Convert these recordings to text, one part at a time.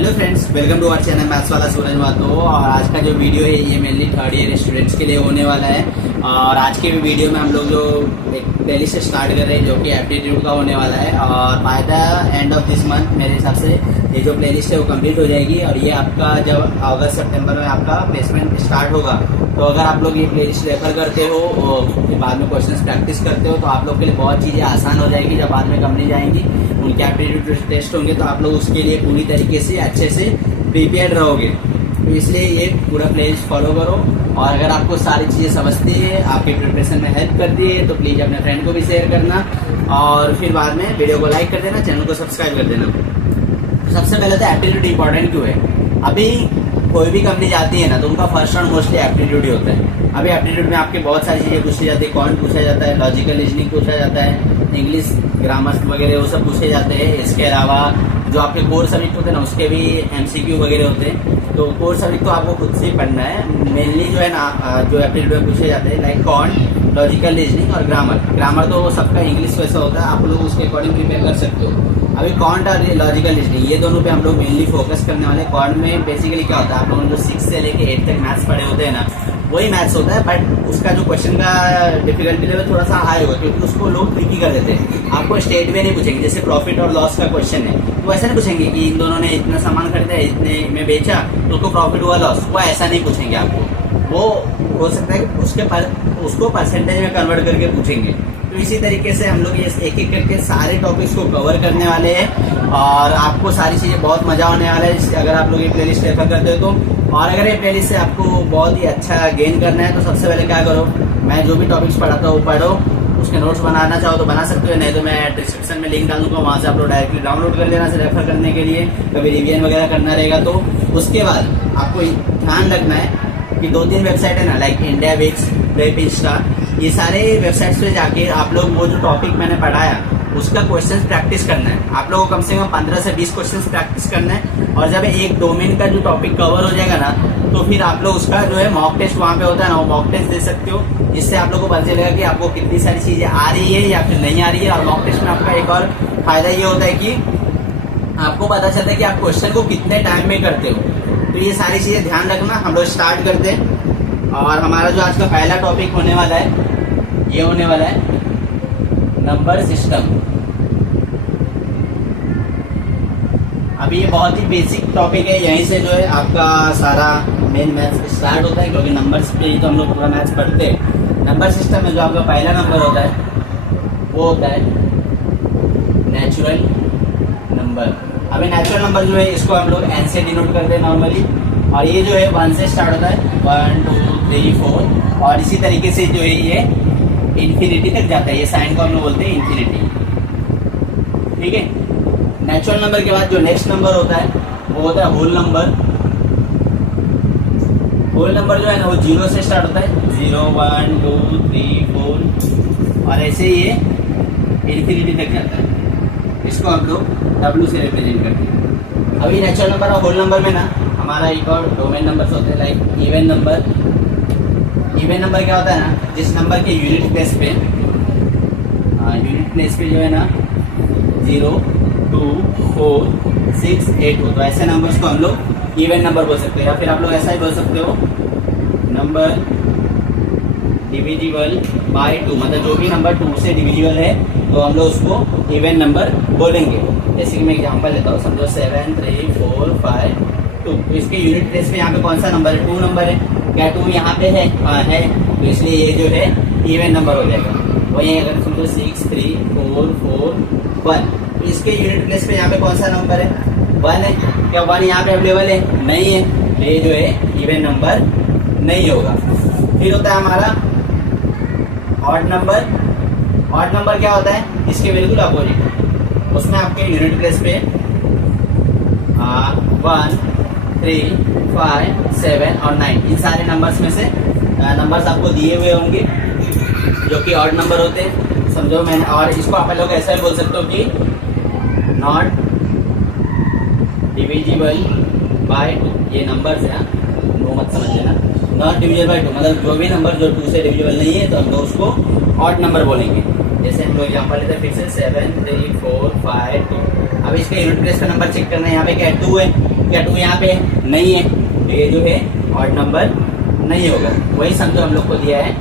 Hello friends, welcome to our channel maths वाला सूरज मातो। और आज का जो वीडियो है ये मेनली थर्ड ईयर स्टूडेंट्स के लिए होने वाला है। और आज के वीडियो में हम लोग जो एक प्लेलिस्ट स्टार्ट कर रहे हैं जो कि एप्टीट्यूड का होने वाला है। और by the end of this month मेरे हिसाब से ये जो प्लेलिस्ट है वो कंप्लीट हो जाएगी। और ये आपका जब अगस्त सितंबर में आपका प्लेसमेंट स्टार्ट होगा तो अगर आप लोग ये प्लेलिस्ट रेफर करते हो और फिर बाद में क्वेश्चन प्रैक्टिस करते हो तो आप लोग के लिए बहुत चीज़ें आसान हो जाएगी। जब बाद में कंपनी जाएंगी उनके एप्टीट्यूड टेस्ट होंगे तो आप लोग उसके लिए पूरी तरीके से अच्छे से प्रिपेयर रहोगे। तो इसलिए ये पूरा प्लेलिस्ट फॉलो करो। और अगर आपको सारी चीज़ें समझती है, आपके प्रिपरेशन में हेल्प करती है तो प्लीज़ अपने फ्रेंड को भी शेयर करना और फिर बाद में वीडियो को लाइक कर देना, चैनल को सब्सक्राइब कर देना। सबसे पहले तो एप्टीट्यूड इंपॉर्टेंट क्यों है। अभी कोई भी कंपनी जाती है ना तो उनका फर्स्ट राउंड मोस्टली एप्टीट्यूड ही होता है। अभी एप्टीट्यूड में आपके बहुत सारी चीज़ें पूछी जाती है, क्वांट पूछा जाता है, लॉजिकल रीजनिंग पूछा जाता है, इंग्लिश ग्रामर वगैरह वो सब पूछे जाते हैं। इसके अलावा जो आपके कोर सब्जेक्ट होते हैं ना उसके भी एमसीक्यू वगैरह होते हैं। तो कोर सब्जेक्ट तो आपको खुद से ही पढ़ना है। मेनली जो है ना जो एप्टीट्यूड में पूछे जाते हैं लाइक क्वांट, लॉजिकल रीजनिंग और ग्रामर तो सबका इंग्लिश वैसा होता है, आप लोग उसके अकॉर्डिंग प्रिपेयर कर सकते हो। अभी क्वांट और लॉजिकल रीजनिंग ये दोनों पे हम लोग मेनली फोकस करने वाले। क्वांट में बेसिकली क्या होता है, आप लोगों ने जो 6 से लेके 8 तक मैथ्स पढ़े होते हैं ना वही मैथ्स होता है, बट उसका जो क्वेश्चन का डिफिकल्टी लेवल थोड़ा सा हाई होगा क्योंकि उसको लोग ट्रिकी कर देते हैं। आपको स्टेट में नहीं पूछेंगे, जैसे प्रॉफिट और लॉस का क्वेश्चन है तो ऐसा नहीं पूछेंगे कि इन दोनों ने इतना सामान खरीदा इतने में बेचा तो उसको प्रॉफिट हुआ लॉस, वो ऐसा नहीं पूछेंगे आपको। वो हो सकता है कि उसको परसेंटेज में कन्वर्ट करके पूछेंगे। तो इसी तरीके से हम लोग ये एक एक करके सारे टॉपिक्स को कवर करने वाले हैं और आपको सारी चीज़ें बहुत मजा होने वाला है अगर आप लोग ये प्लेलिस्ट रेफर करते हो तो। और अगर ये प्लेलिस्ट से आपको बहुत ही अच्छा गेन करना है तो सबसे पहले क्या करो, मैं जो भी टॉपिक्स पढ़ाता हूँ पढ़ो, उसके नोट्स बनाना चाहो तो बना सकते हो, नहीं तो मैं डिस्क्रिप्शन में लिंक डाल दूंगा, वहाँ से आप लोग डायरेक्टली डाउनलोड कर लेना रेफर करने के लिए। कभी रिवीजन वगैरह करना रहेगा तो उसके बाद आपको ध्यान रखना है कि 2-3 वेबसाइट है ना like India VIX, prep Insta, ये सारे वेबसाइट्स पे जाके आप लोग वो जो टॉपिक मैंने पढ़ाया उसका क्वेश्चंस प्रैक्टिस करना है। आप लोगों को कम से कम 15 से 20 क्वेश्चंस प्रैक्टिस करना है। और जब एक डोमेन का जो टॉपिक कवर हो जाएगा ना तो फिर आप लोग उसका जो है मॉक टेस्ट वहाँ पे होता है ना वो मॉक टेस्ट दे सकते हो, जिससे आप लोग को पता चलेगा कि आपको कितनी सारी चीजें आ रही है या फिर नहीं आ रही है। और मॉक टेस्ट में आपका एक और फायदा ये होता है कि आपको पता चलता है कि आप क्वेश्चन को कितने टाइम में करते हो। तो ये सारी चीजें ध्यान रखना। हम लोग स्टार्ट करते हैं और हमारा जो आज का पहला टॉपिक होने वाला है ये होने वाला है नंबर सिस्टम। अभी ये बहुत ही बेसिक टॉपिक है, यहीं से जो है आपका सारा मेन मैथ्स स्टार्ट होता है क्योंकि नंबर्स पे ही तो हम लोग पूरा मैथ्स पढ़ते हैं। नंबर सिस्टम में जो आपका पहला नंबर होता है वो होता है नेचुरल नंबर। अभी नेचुरल नंबर जो है इसको हम लोग एन से डिनोट करते हैं नॉर्मली। और ये जो है 1 से स्टार्ट होता है, 1 2 3 4 और इसी तरीके से जो है ये इन्फिनिटी तक जाता है। ये साइन को हम लोग बोलते हैं इन्फिनिटी, ठीक है। नेचुरल नंबर के बाद जो नेक्स्ट नंबर होता है वो होता है होल नंबर। होल नंबर जो है ना वो 0 से स्टार्ट होता है, 0 1 2 3 4 और ऐसे ही ये इन्फिनिटी तक जाता है। इसको हम लोग W से रिप्रेजेंट करते हैं। अभी नेचुरल नंबर और होल नंबर में ना हमारा एक और डोमेन नंबर होते हैं like even number. Even number क्या होता है ना, जिस नंबर के यूनिट प्लेस पे जो है ना 0 2 4 6 8 हो तो ऐसे नंबर्स को हम लोग इवन नंबर बोल सकते हैं। या फिर आप लोग ऐसा ही बोल सकते हो नंबर डिविजिबल बाय 2, मतलब जो भी नंबर 2 से डिविजिबल है तो हम लोग उसको इवन नंबर बोलेंगे। जैसे कि मैं एग्जांपल लेता हूँ, समझो 7 3 4 5 2। तो इसके यूनिट प्लेस पे यहाँ पे कौन सा नंबर है, 2 नंबर है। क्या 2 यहाँ पे है? हाँ है, तो इसलिए ये जो है इवन नंबर हो जाएगा। वही अगर समझो 6 3 4 4 1 तो इसके यूनिट प्लेस पे यहाँ पे कौन सा नंबर है, 1 है। क्या 1 यहाँ पे अवेलेबल है? नहीं है, तो ये जो है इवन नंबर नहीं होगा। फिर होता है हमारा ऑड नंबर। ऑड नंबर क्या होता है, इसके बिल्कुल अपोजिट। उसमें आपके यूनिट प्लेस पे 1 3 5 7 और 9 इन सारे नंबर्स में से नंबर्स आपको दिए हुए होंगे जो कि ऑड नंबर होते हैं, समझो मैंने। और इसको आप लोग ऐसा भी बोल सकते हो कि नॉट डिविजिबल बाय 2। ये नंबर्स है, नो मत समझ लेना। नॉट डिविजिबल बाय 2 मतलब जो भी नंबर जो 2 से डिविजिबल नहीं है तो हम लोग उसको ऑड नंबर बोलेंगे। जैसे हम लोग एग्जाम्पल लेते हैं फिर से 7 3 4 5 2। अब इसके यूनिट प्लेस पे नंबर चेक करना है, यहाँ पे क्या है 2 है, क्या 2 यहाँ पे नहीं है, तो ये जो है ऑड नंबर नहीं होगा। वही समझो हम लोग को दिया है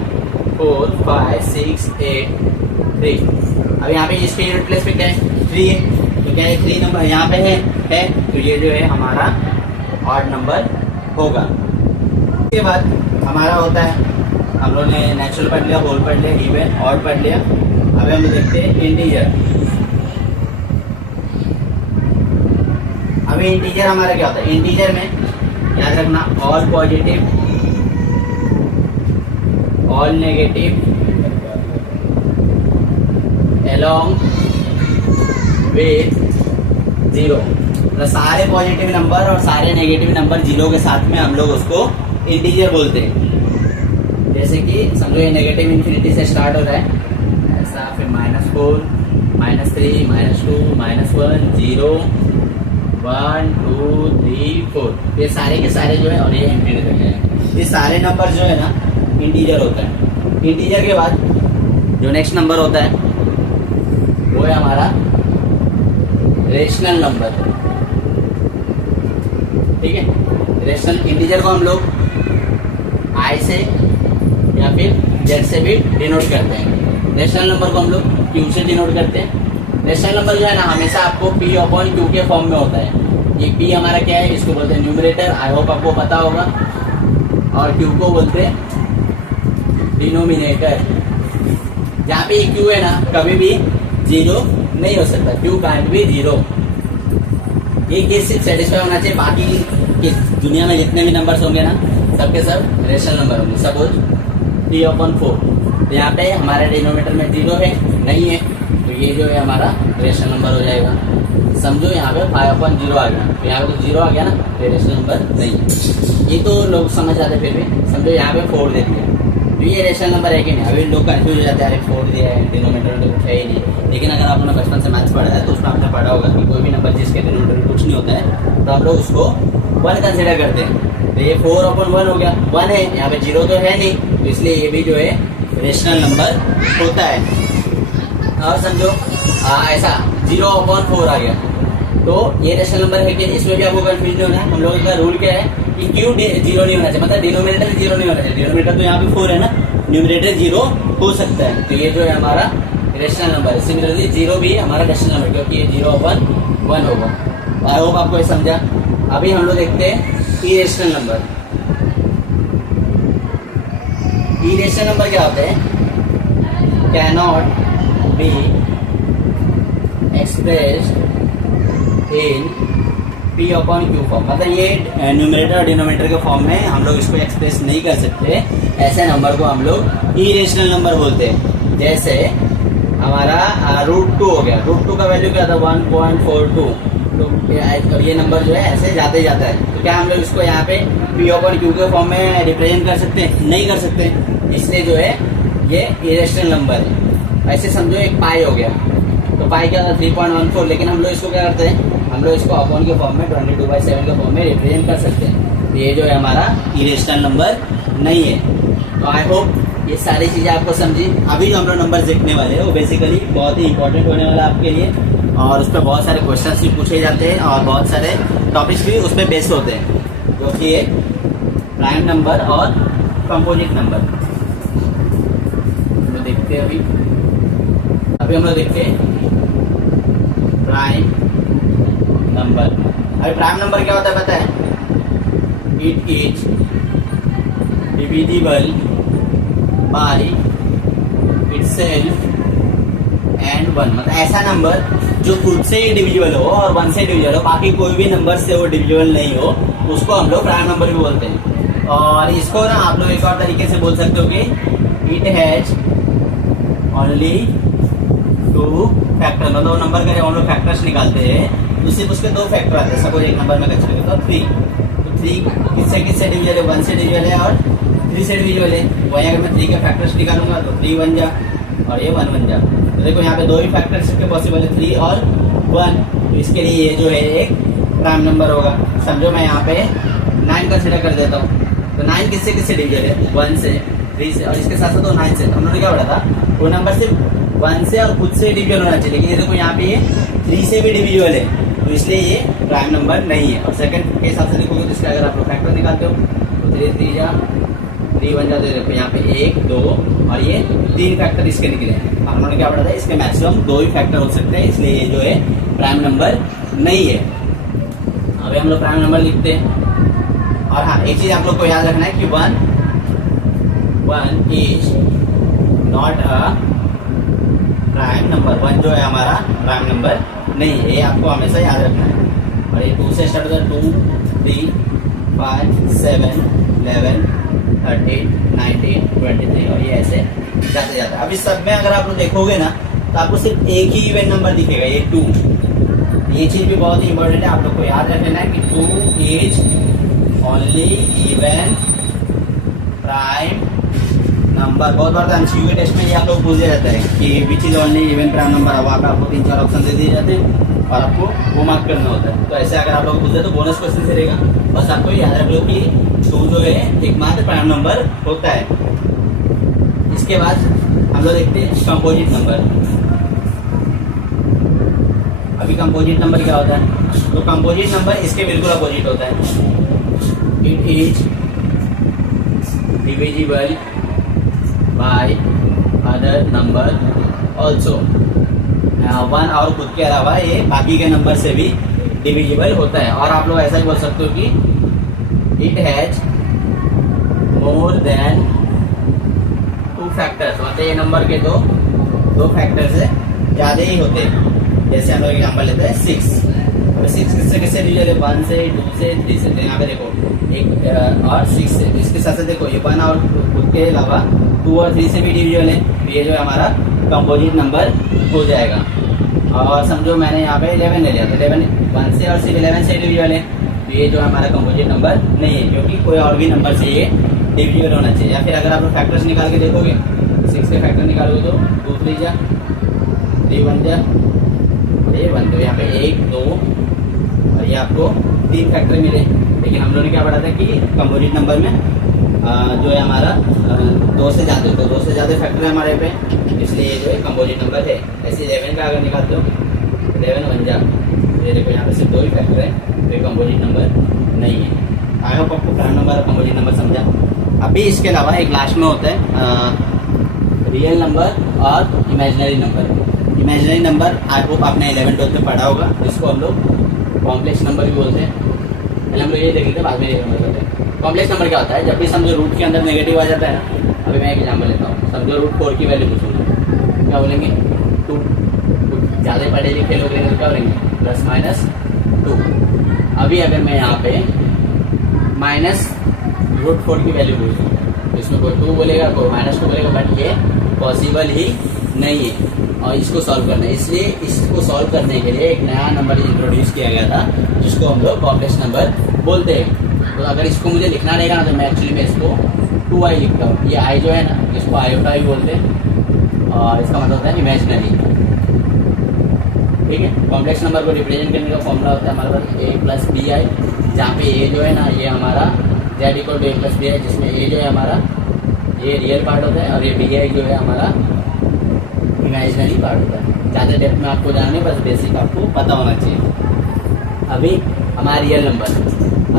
4 5 6 8 3। अब यहाँ पे इसके यूनिट प्लेस पे क्या है 3 है, तो क्या है 3 नंबर यहाँ पे है, तो ये जो है हमारा ऑड नंबर होगा। इसके बाद हमारा होता है, हम लोगों ने नेचुरल पढ़ लिया, होल पढ़ लिया, इवन ऑड पढ़ लिया। अभी हम लोग देखते हैं इंटीजर। अभी इंटीजर हमारा क्या होता है, इंटीजर में याद रखना all positive, all negative, along with 0, तो सारे पॉजिटिव नंबर और सारे नेगेटिव नंबर 0 के साथ में हम लोग उसको इंटीजर बोलते हैं। जैसे कि समझो ये नेगेटिव इन्फिनिटी से स्टार्ट हो रहा है ऐसा, फिर -4 -3 -2 -1 0 1 2 3 4, ये सारे के सारे जो है, और ये इंटीजर है। ये सारे नंबर जो है ना इंटीजर होता है। इंटीजर के बाद जो नेक्स्ट नंबर होता है वो है हमारा रेशनल नंबर। ठीक है, रेशनल इंटीजर को हम लोग आई से या फिर जेड से भी डिनोट करते हैं। रेशनल नंबर को हम लोग क्यू से डिनोट करते हैं। रेशनल नंबर जो है ना हमेशा आपको पी अपॉन क्यू के फॉर्म में होता है। ये पी हमारा क्या है, इसको बोलते हैं न्यूमरेटर, आई होप आपको पता होगा, और क्यू को बोलते हैं डिनोमिनेटर। जहाँ पे क्यू है ना कभी भी 0 नहीं हो सकता, क्यू कांट बी 0। ये केस सिर्फ सेटिस्फाई होना चाहिए, बाकी दुनिया में जितने भी नंबर्स होंगे ना सबके सब रेशनल नंबर होंगे। सपोज p/4, तो यहाँ पे हमारे डिनोमिनेटर में 0 है, नहीं है, तो ये जो है हमारा रेशनल नंबर हो जाएगा। समझो यहाँ पे 5/0 आ गया, तो यहाँ पे तो 0 आ गया ना, तो रेशनल नंबर नहीं है। ये तो लोग समझ जाते, फिर भी समझो यहाँ पे 4 दे दिया, तो ये रेशनल नंबर है कि नहीं। अभी लोग कंफ्यूज हो जाते हैं, अरे 4 दिया है, डिनोमिनेटर में तो कुछ है ही नहीं। लेकिन अगर आपने बचपन से मैथ्स पढ़ा है तो उसमें आपने पढ़ा होगा कि कोई भी नंबर जिसके डिनोमिनेटर में कुछ नहीं होता है तो आप लोग उसको 1 कंसिडर करते हैं। तो ये 4/1 हो गया, 1 है, यहाँ पे 0 तो है नहीं, तो इसलिए ये भी जो है रेशनल नंबर होता है। और समझो ऐसा 0/4 आ गया, तो ये रेशनल नंबर है कि इसमें भी आपको कंफ्यूज नहीं होना है। हम लोगों का रूल क्या है कि क्यों 0 नहीं होना चाहिए, मतलब डिनोमिनेटर 0 नहीं होना चाहिए। डिनोमिनेटर तो यहाँ पे 4 है ना, न्यूमरेटर 0 हो सकता है, तो ये जो है हमारा रेशनल नंबर है। सिमिलरली 0 भी हमारा रेशनल नंबर, क्योंकि ये 0/1 होगा। आई होप आपको ये समझा। अभी हम लोग देखते हैं इरेशनल नंबर। इरेशनल नंबर क्या होते हैं, cannot be expressed in p/q form, मतलब ये न्यूमरेटर और डिनोमिनेटर के फॉर्म में हम लोग इसको एक्सप्रेस नहीं कर सकते। ऐसे नंबर को हम लोग इरेशनल नंबर बोलते हैं। जैसे हमारा √2 हो गया, √2 का वैल्यू क्या था 1.42, तो अब ये नंबर जो है ऐसे जाते जाता है, तो क्या हम लोग इसको यहाँ पे p/q के फॉर्म में रिप्रेजेंट कर सकते हैं, नहीं कर सकते, इसलिए जो है ये इरेशनल नंबर है। ऐसे समझो एक पाई हो गया, तो पाई क्या था 3.14, लेकिन हम लोग इसको क्या करते हैं, हम लोग इसको अपॉन के फॉर्म में 22/7 के फॉर्म में रिप्रेजेंट कर सकते हैं। तो ये जो है हमारा इरेशनल नंबर नहीं है। तो आई होप ये सारी चीज़ें आपको समझी। अभी जो हम लोग नंबर देखने वाले हैं वो बेसिकली बहुत ही इंपॉर्टेंट होने वाला है आपके लिए, और उस पर बहुत सारे क्वेश्चन भी पूछे जाते हैं और बहुत सारे टॉपिक्स भी उस पर बेस्ड होते हैं, जो कि है प्राइम नंबर और कंपोजिट नंबर। हम लोग देखते हैं अभी हम लोग देखते हैं प्राइम नंबर। अभी प्राइम नंबर क्या होता है पता है, it is divisible by itself and 1, मतलब ऐसा नंबर जो खुद से ही डिविजिबल हो और 1 से डिविजिबल हो, बाकी कोई भी नंबर से वो डिविजिबल नहीं हो, उसको हम लोग प्राइम नंबर भी बोलते हैं। और इसको ना आप लोग एक और तरीके से बोल सकते हो कि इट हैज ओनली 2 फैक्टर, मतलब वो नंबर का हम लोग फैक्टर्स निकालते हैं तो सिर्फ उसके 2 फैक्टर आते हैं। सपोज एक नंबर में कंसिडर करता हूँ 3, तो 3 किससे डिविजिबल है, 1 से डिविजिबल है और 3 से डिविजिबल है। वहीं अगर मैं 3 के फैक्टर्स निकालूंगा तो 3 बन जा और ये 1 बन जा। तो देखो यहाँ पे 2 ही फैक्टर्स के पॉसिबल है, 3 और 1, तो इसके लिए ये जो है एक प्राइम नंबर होगा। समझो मैं यहाँ पे 9 कंसिडर कर देता हूँ, तो 9 किससे डिविजिबल है, 1 से, 3 से, और इसके साथ साथ तो 9 से। हम लोगों ने क्या पढ़ा था, वो नंबर सिर्फ 1 से और खुद से डिविजिबल होना चाहिए, लेकिन ये देखो यहाँ पे ये 3 से भी डिविजिबल है, तो इसलिए ये प्राइम नंबर नहीं है। और सेकंड के हिसाब से देखोगे तो इसका अगर आप लोग फैक्टर निकालते हो तो 3 3 जा 3 बन जाते, देखो यहाँ पे 1 2 और ये 3 फैक्टर इसके निकले हैं। हम लोगों ने क्या पढ़ा था, इसके मैक्सिमम 2 ही फैक्टर हो सकते हैं, इसलिए ये जो है प्राइम नंबर नहीं है। अभी हम लोग प्राइम नंबर लिखते हैं। और हाँ, एक चीज आप लोग को याद रखना है कि 1 is not a prime number. 1 जो है हमारा प्राइम नंबर नहीं है, ये आपको हमेशा याद रखना है। और ये 2 से स्टार्ट होता है, 2 3 5 7 11 13 19 23 और ये ऐसे जाते जाता है। अब इस सब में अगर आप लोग देखोगे ना तो आपको सिर्फ एक ही इवन नंबर दिखेगा, ये 2। ये चीज भी बहुत ही इंपॉर्टेंट है, आप लोग को याद रखना है कि 2 is only even prime number. बहुत बार एमसीक्यू के टेस्ट में ये आप लोग पूछ जाता है कि which is only even prime number. अब आपको 3-4 ऑप्शन दे दिए जाते हैं और आपको वो मार्क करना होता है। तो ऐसे अगर आप लोग पूछते तो बोनस क्वेश्चन से रहेगा। बस आपको याद रख लो कि 2 जो है एकमात्र प्राइम नंबर होता है। इसके बाद हम लोग देखते हैं कंपोजिट नंबर। अभी कंपोजिट नंबर क्या होता है, तो कंपोजिट नंबर इसके बिल्कुल अपोजिट होता है। It is divisible by other number also. 1 और खुद के अलावा ये बाकी के नंबर से भी डिविजिबल होता है। और आप लोग ऐसा ही बोल सकते हो कि it has more than 2 factors, मतलब ये नंबर के दो फैक्टर से ज्यादा ही होते हैं। जैसे हम लोग एग्जाम्पल लेते हैं 6। 6 किससे किससे डिविजल है, 1 से 2 से 3 से। तो यहाँ पे देखो 1 और 6 से, इसके साथ साथ देखो ये 1 और खुद के अलावा 2 और 3 से भी डिविजल है। तो ये जो है हमारा कंपोजिट नंबर हो जाएगा। और समझो मैंने यहाँ पे 11 ले लिया, तो 11 1 से और सिर्फ 11 से डिविजल है। तो ये जो हमारा कंपोजिट नंबर नहीं है, क्योंकि कोई और भी नंबर से ये डिविजिबल होना चाहिए। या फिर अगर आप लोग फैक्टर्स निकाल के देखोगे, 6 के फैक्टर निकालोगे तो 2 3 जा 3 1 जा ये 1। तो यहाँ पे 1 2 और ये आपको 3 फैक्टर मिले। लेकिन हम लोगों ने क्या पढ़ा था कि कंपोजिट नंबर में जो है हमारा 2 से ज़्यादा, तो 2 से ज़्यादा फैक्टर है हमारे पे, इसलिए ये जो है कंपोजिट नंबर है। ऐसे 11 का अगर निकालते हो 11 1 जा, ये देखो यहाँ पे सिर्फ 2 ही फैक्टर है, तो ये कंपोजिट नंबर नहीं है। आई होप आपको प्राइम नंबर और कंपोजिट नंबर समझा। अभी इसके अलावा एक लास्ट में होता है रियल नंबर और इमेजिनरी नंबर। इमेजिनरी नंबर आपको आपने 11-12 में पढ़ा होगा, जिसको हम लोग कॉम्प्लेक्स नंबर भी बोलते हैं। पहले हम लोग ये देख लेते हैं, बाद में ये नंबर करते हैं। कॉम्प्लेक्स नंबर क्या होता है, जब भी समझो रूट के अंदर नेगेटिव आ जाता है ना। अभी मैं एक एग्जाम्पल लेता हूँ, समझो √4 की वैल्यू पूछूंगा, क्या बोलेंगे 2। ज़्यादा पढ़े लिखे लोग रहेंगे तो क्या बोलेंगे +-2। अभी अगर मैं यहाँ पे -√4 की वैल्यू पूछूँ तो इसमें कोई 2 बोलेगा, कोई -2 बोलेगा, बट ये पॉसिबल ही नहीं है। और इसको सॉल्व करना है, इसलिए इसको सॉल्व करने के लिए एक नया नंबर इंट्रोड्यूस किया गया था, जिसको हम लोग कॉम्प्लेक्स नंबर बोलते हैं। तो अगर इसको मुझे लिखना रहेगा ना, तो मैं एक्चुअली में इसको 2i लिखता हूँ। ये i जो है ना, इसको आयोटा ही बोलते हैं और इसका मतलब होता है इमेजिनरी। ठीक है, कॉम्प्लेक्स नंबर को रिप्रेजेंट करने का फॉर्मूला होता है हमारे पास a+bi, जहाँ पे a जो है ना ये हमारा z = a+bi, जिसमें a जो है हमारा ये रियल पार्ट होता है और ये bi जो है हमारा इमेजिनरी पार्ट होता है। ज़्यादा डेप्थ में आपको जानने, बस बेसिक आपको पता होना चाहिए। अभी हमारा रियल नंबर,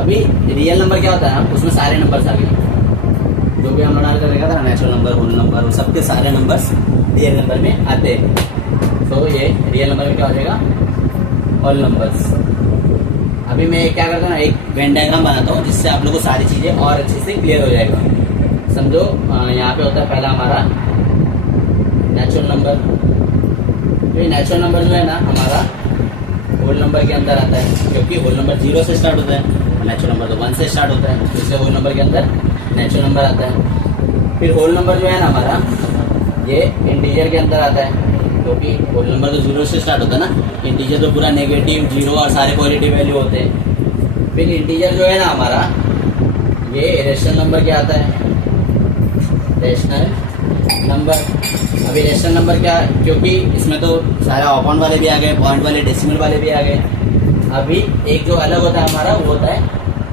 अभी रियल नंबर क्या होता है ना, उसमें सारे नंबर्स आ गए जो भी हम लोगों ने देखा था, नेचुरल नंबर, होल नंबर, वो सबके सारे नंबर्स रियल नंबर में आते हैं। तो ये रियल नंबर में क्या हो जाएगा, ऑल नंबर्स। अभी मैं क्या करता हूँ ना, एक वेन डायग्राम बनाता हूँ, जिससे आप लोगों को सारी चीज़ें और अच्छे से क्लियर हो जाएगा। समझो यहाँ पे होता है पहला हमारा नेचुरल नंबर। तो ये नेचुरल नंबर जो है ना हमारा होल नंबर के अंदर आता है, क्योंकि होल नंबर 0 से स्टार्ट होता है, नेचुरल नंबर तो 1 से स्टार्ट होता है, इसलिए होल नंबर के अंदर नेचुरल नंबर आता है। फिर होल नंबर जो है ना हमारा ये इंटीजर के अंदर आता है, क्योंकि होल नंबर तो 0 से स्टार्ट होता है ना, इंटीजर तो पूरा नेगेटिव 0 और सारे पॉजिटिव वैल्यू होते हैं। फिर इंटीजर जो है ना हमारा ये रेशनल नंबर क्या आता है, रेशनल नंबर। अभी रेशनल नंबर क्या, क्योंकि इसमें तो सारे अपॉइंट वाले भी आ गए, पॉइंट वाले, डेसिमल वाले भी आ गए। अभी एक जो अलग होता है हमारा वो होता है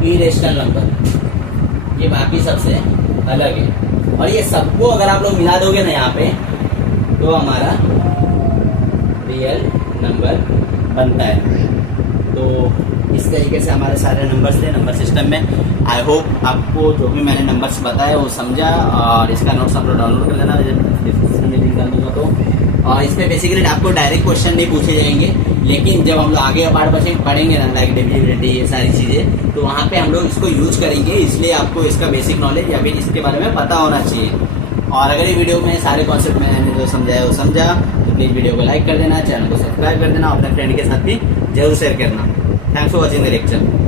इरेशनल नंबर, ये बाकी सबसे अलग है। और ये सबको अगर आप लोग मिला दोगे ना यहाँ पे, तो हमारा रियल नंबर बनता है। तो इस तरीके से हमारे सारे नंबर्स थे नंबर सिस्टम में। आई होप आपको जो भी मैंने नंबर्स बताए वो समझा, और इसका नोट्स आप लोग डाउनलोड कर लेना, डिस्क्रिप्शन में लिंक डाल दूंगा। तो और इसमें बेसिकली आपको डायरेक्ट क्वेश्चन नहीं पूछे जाएंगे, लेकिन जब हम लोग आगे पार्ट पढ़ेंगे ना, लाइक डिविजिबिलिटी ये सारी चीज़ें, तो वहाँ पे हम लोग इसको यूज करेंगे। इसलिए आपको इसका बेसिक नॉलेज या फिर इसके बारे में पता होना चाहिए। और अगर ये वीडियो में सारे कॉन्सेप्ट मैंने जो समझाया वो समझा, तो प्लीज़ वीडियो को लाइक कर देना, चैनल को सब्सक्राइब कर देना, अपने फ्रेंड के साथ भी जरूर शेयर करना। Thanks for watching the lecture.